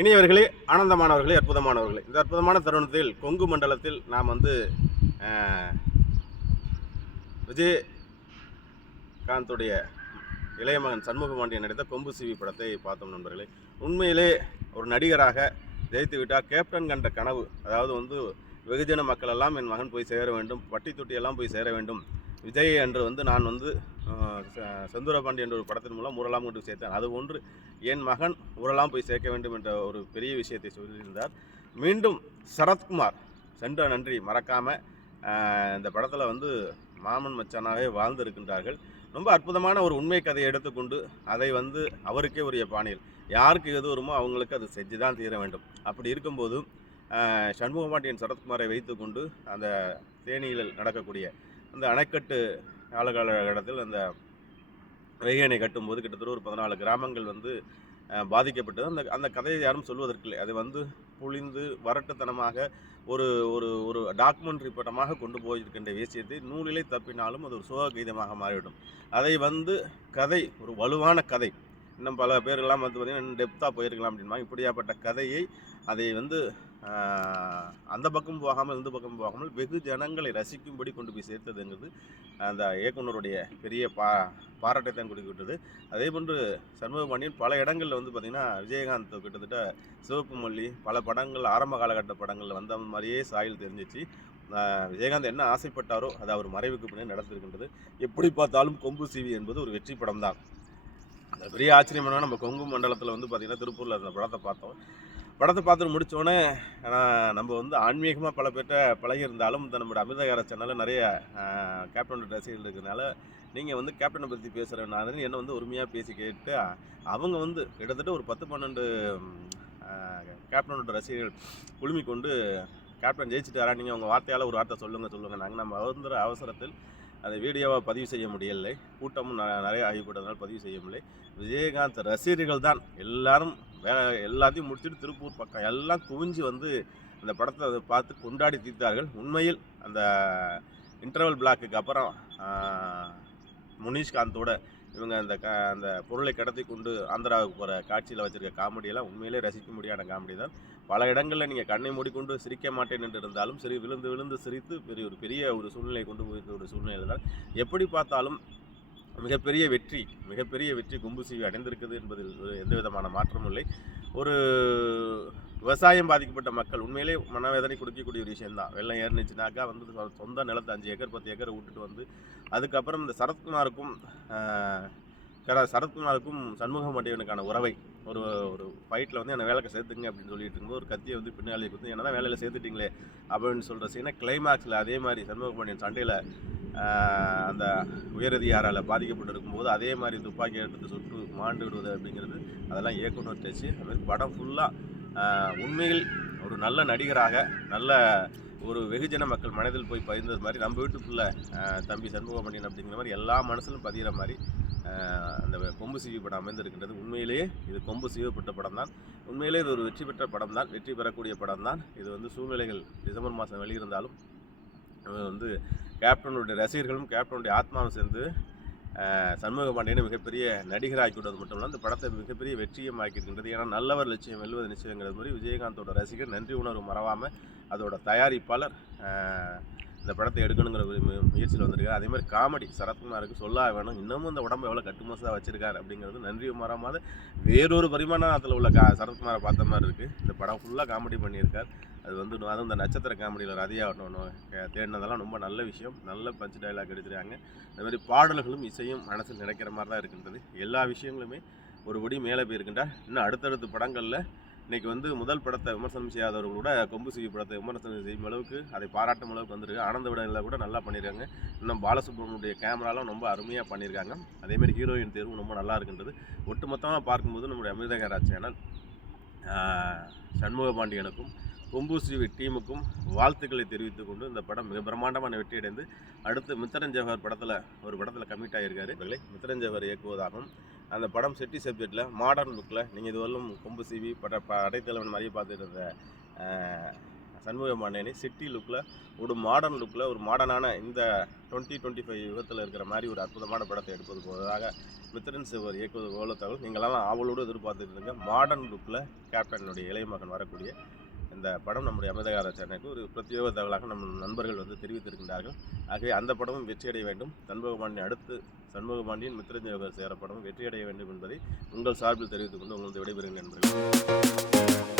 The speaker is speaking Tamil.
இனியவர்களே ஆனந்தமானவர்களே அற்புதமானவர்களே. இந்த அற்புதமான தருணத்தில் கொங்கு மண்டலத்தில் நாம் வந்து விஜயகாந்துடைய இளைய மகன் சண்முகபாண்டியன் நடித்த கொம்பு சிவி படத்தை பார்த்தோம் நண்பர்களே. உண்மையிலே ஒரு நடிகராக ஜெயித்து விட்டால் கேப்டன் கண்ட கனவு அதாவது வந்து வெகுஜன மக்கள் எல்லாம் என் மகன் போய் சேர வேண்டும் பட்டி தொட்டி எல்லாம் போய் சேர வேண்டும் விஜய் என்று வந்து நான் வந்து ச- செந்தூரபாண்டி என்ற ஒரு படத்தின் மூலம் ஊரெல்லாம் கொண்டு சேர்த்தேன். அது ஒன்று என் மகன் ஊரெல்லாம் போய் சேர்க்க வேண்டும் என்ற ஒரு பெரிய விஷயத்தை சொல்லியிருந்தார். மீண்டும் சரத்குமார் சென்ற நன்றி மறக்காமல் இந்த படத்தில் வந்து மாமன் மச்சானாவே வாழ்ந்திருக்கின்றார்கள். ரொம்ப அற்புதமான ஒரு உண்மை கதையை எடுத்துக்கொண்டு அதை வந்து அவருக்கே உரிய பாணியில் யாருக்கு எது வருமோ அவங்களுக்கு அது செஞ்சு தான் தீர வேண்டும். அப்படி இருக்கும்போது சண்முகபாண்டியன் சரத்குமாரை வைத்துக்கொண்டு அந்த தேனியில் நடக்கக்கூடிய அந்த அணைக்கட்டு காலகாலகட்டத்தில் அந்த வைகை கட்டும்போது கிட்டத்தட்ட ஒரு பதினாலு கிராமங்கள் வந்து பாதிக்கப்பட்டது. அந்த அந்த கதையை யாரும் சொல்வதற்கில்லை. அது வந்து புளிந்து வரட்டுத்தனமாக ஒரு ஒரு ஒரு டாக்குமெண்ட்ரி படமாக கொண்டு போயிருக்கின்ற விஷயத்தை நூலிலே தப்பினாலும் அது ஒரு சோக கீதமாக மாறிவிடும். அதை வந்து கதை ஒரு வலுவான கதை இன்னும் பல பேர்லாம் வந்து பார்த்திங்கன்னா டெப்த்தாக போயிருக்கலாம் அப்படின்பாங்க. இப்படியாப்பட்ட கதையை அதை வந்து அந்த பக்கம் போகாமல் இந்த பக்கம் போகாமல் வெகு ஜனங்களை ரசிக்கும்படி கொண்டு போய் சேர்த்ததுங்கிறது அந்த இயக்குனருடைய பெரிய பா பாராட்டை தான் கொடுக்கிவிட்டது. அதே போன்று சண்முகபாண்டியன் பல இடங்களில் வந்து பார்த்திங்கன்னா விஜயகாந்த் கிட்டத்தட்ட சிவப்பு மல்லி பல படங்கள் ஆரம்ப காலகட்ட படங்களில் வந்த மாதிரியே சாயல் தெரிஞ்சிச்சு. விஜயகாந்த் என்ன ஆசைப்பட்டாரோ அது அவர் மறைவுக்கு பின்னே நடந்திருக்கின்றது எப்படி பார்த்தாலும் கொம்பு சிவி என்பது ஒரு வெற்றி படம் தான் அந்த பெரிய ஆச்சரியமான நம்ம கொங்கு மண்டலத்தில் வந்து பார்த்திங்கன்னா திருப்பூரில் அந்த படத்தை பார்த்தோம். படத்தை பார்த்து முடித்தோடனே நம்ம வந்து ஆன்மீகமாக பல பேர்கிட்ட பழகி இருந்தாலும் இந்த நம்மளோட அமிர்தகார சேனலில் நிறைய கேப்டனோட ரசிகர்கள் இருக்கிறதுனால நீங்கள் வந்து கேப்டனை பற்றி பேசுகிறனால என்ன வந்து உரிமையாக பேசி கேட்டு அவங்க வந்து கிட்டத்தட்ட ஒரு பத்து பன்னெண்டு கேப்டனோட ரசிகர்கள் குழுமி கொண்டு கேப்டன் ஜெயிச்சுட்டாரா நீங்கள் உங்கள் வார்த்தையால் ஒரு வார்த்தை சொல்லுங்கள் சொல்லுங்கள் நாங்கள் நம்ம அவசர அவசரத்தில் அந்த வீடியோவை பதிவு செய்ய முடியலை. கூட்டமும் ந- நிறைய ஆகிவிட்டதுனால பதிவு செய்ய முடியலை. விஜயகாந்த் ரசிகர்கள் தான். எல்லாரும் வே எல்லாத்தையும் முடிச்சுட்டு திருப்பூர் பக்கம் எல்லாம் குவிஞ்சு வந்து அந்த படத்தை அதை பார்த்து கொண்டாடி தீர்த்தார்கள். உண்மையில் அந்த இன்டர்வல் பிளாக்குக்கு அப்புறம் முனீஷ்காந்தோட இவங்க அந்த க அந்த பொருளை கடத்தி கொண்டு ஆந்திராவுக்கு போகிற காட்சியில் வச்சிருக்க காமெடியெல்லாம் உண்மையிலே ரசிக்க முடியாத காமெடி தான். பல இடங்களில் நீங்கள் கண்ணை மூடிக்கொண்டு சிரிக்க மாட்டேன் என்று இருந்தாலும் சரி விழுந்து விழுந்து சிரித்து பெரிய ஒரு பெரிய ஒரு சூழ்நிலை கொண்டு போயிருக்க ஒரு சூழ்நிலை தான் எப்படி பார்த்தாலும் மிகப்பெரிய வெற்றி மிகப்பெரிய வெற்றி கும்பு சீவி அடைந்திருக்குது என்பதில் எந்த விதமான மாற்றமும் இல்லை. ஒரு விவசாயம் பாதிக்கப்பட்ட மக்கள் உண்மையிலே மனவேதனை கொடுக்கக்கூடிய ஒரு விஷயம்தான். வெள்ளம் ஏறினுச்சுனாக்கா வந்து சொ- சொந்த நிலத்தை அஞ்சு ஏக்கர் பத்து ஏக்கரை விட்டுட்டு வந்து அதுக்கப்புறம் இந்த சரத்குமாருக்கும் சரத்குமாருக்கும் சண்முக மண்டியவனுக்கான உறவை ஒரு ஒரு ஃபைட்டில் வந்து என்னை வேலைக்கு சேர்த்துங்க அப்படின்னு சொல்லிட்டு இருக்கும்போது ஒரு கத்தியை வந்து பின்னாலே கொடுத்து என்ன தான் வேலையில் சேர்த்துட்டிங்களே அப்படின்னு சொல்கிற சீனை கிளைமாக்ஸில் அதே மாதிரி சண்முக பாண்டியன் சண்டையில் அந்த உயரதிகாரால் பாதிக்கப்பட்டிருக்கும் போது அதே மாதிரி துப்பாக்கி எடுத்து சுட்டு மாண்டு விடுவது அப்படிங்கிறது அதெல்லாம் இயக்குனர் டச்சு அது மாதிரி படம் ஃபுல்லாக உண்மையில் ஒரு நல்ல நடிகராக நல்ல ஒரு வெகுஜன மக்கள் மனதில் போய் பதிந்தது மாதிரி நம்ம வீட்டுக்குள்ள தம்பி சண்முகமணியன் அப்படிங்கிற மாதிரி எல்லா மனசிலும் பதிகிற மாதிரி அந்த கொம்பு சீவி படம் அமைந்திருக்கின்றது. உண்மையிலேயே இது கொம்பு சீவப்பட்ட படம் தான். உண்மையிலே இது ஒரு வெற்றி பெற்ற படம் தான். வெற்றி பெறக்கூடிய படம் தான். இது வந்து சூழ்நிலைகள் டிசம்பர் மாதம் வெளியிருந்தாலும் வந்து கேப்டனுடைய ரசிகர்களும் கேப்டனுடைய ஆத்மாவும் சேர்ந்து சண்முக பாண்டியனை மிகப்பெரிய நடிகராக்கி விட்டது மட்டும் இல்லாமல் அந்த படத்தை மிகப்பெரிய வெற்றியும் ஆக்கியிருக்கின்றது ஏன்னா நல்லவர் லட்சியம் வெல்வது நிச்சயங்கிறது மாதிரி விஜயகாந்தோட ரசிகர் நன்றி உணர்வு மறவாமல் அதோட தயாரிப்பாளர் இந்த படத்தை எடுக்கணுங்கிற ஒரு முயற்சியில் வந்திருக்காரு. அதே மாதிரி காமெடி சரத்குமாருக்கு சொல்ல வேணும். இன்னமும் இந்த உடம்பு எவ்வளோ கட்டுமசாக வச்சிருக்காரு அப்படிங்கிறது நன்றி மறவாத வேறொரு பரிமாணத்தில் உள்ள கா சரத்குமாரை பார்த்த மாதிரி இருக்குது இந்த படம் ஃபுல்லாக காமெடி பண்ணியிருக்கார். அது வந்து அதுவும் இந்த நட்சத்திர காமெடியில் ரதியாகட்டும் தேடினதெல்லாம் ரொம்ப நல்ல விஷயம். நல்ல பஞ்ச் டைலாக் எடுத்துருக்காங்க. அது மாதிரி பாடல்களும் இசையும் மனசில் நினைக்கிற மாதிரி தான் இருக்கின்றது. எல்லா விஷயங்களுமே ஒருபடி மேலே போயிருக்கின்றார் இன்னும் அடுத்தடுத்த படங்களில் இன்றைக்கி வந்து முதல் படத்தை விமர்சனம் செய்யாதவர்கள் கூட கொம்பு சிவி படத்தை விமர்சனம் செய்யும் அளவுக்கு அதை பாராட்டும் அளவுக்கு வந்திருக்கு. ஆனந்த விடங்களில் கூட நல்லா பண்ணியிருக்காங்க. இன்னும் பாலசுப்ரமணியுடைய கேமராலாம் ரொம்ப அருமையாக பண்ணியிருக்காங்க. அதேமாதிரி ஹீரோயின் தேர்வும் ரொம்ப நல்லா இருக்கின்றது. ஒட்டுமொத்தமாக பார்க்கும்போது நம்முடைய அமிர்தகரா சேனல் சண்முக பாண்டியனுக்கும் கொம்பு ஸ்ரீ டீமுக்கும் வாழ்த்துக்களை தெரிவித்துக் கொண்டு இந்த படம் மிக பிரம்மாண்டமான வெற்றி அடைந்து அடுத்து மித்திரன் ஜவஹர் படத்தில் ஒரு படத்தில் கமிட் ஆகியிருக்காரு இவர்களே மித்திரன் ஜவஹர் இயக்குவதாகவும் அந்த படம் செட்டி சப்ஜெக்டில் மாடர்ன் புக்கில் நீங்கள் இதுவரையும் கொம்பு சிவி பட படைத்தலைவன் மாதிரியே பார்த்துட்டு இருந்த சண்முக மாண்டேனி சிட்டி லுக்கில் ஒரு மாடர்ன் லுக்கில் ஒரு மாடர்னான இந்த டுவெண்ட்டி டுவெண்ட்டி ஃபைவ் யுகத்தில் இருக்கிற மாதிரி ஒரு அற்புதமான படத்தை எடுப்பது போவதாக மித்திரன் சிவர் இயக்குவது போல தகவல். நீங்களாம் ஆவலோடு எதிர்பார்த்துட்டு இருங்க. மாடர்ன் லுக்கில் கேப்டனுடைய இளைய மகன் வரக்கூடிய இந்த படம் நம்முடைய அமிர்தகார சேனலுக்கு ஒரு பிரத்யேக தகவலாக நம்ம நண்பர்கள் வந்து தெரிவித்திருக்கின்றார்கள். ஆகவே அந்த படமும் வெற்றியடைய வேண்டும். சண்முகபாண்டியன் அடுத்து சண்முக பாண்டியன் மித்திரஞ்சோகர் சேர படம் வெற்றியடைய வேண்டும் என்பதை உங்கள் சார்பில் தெரிவித்துக் கொண்டு உங்களுக்கு விடைபெறுகிறேன் நண்பர்கள்.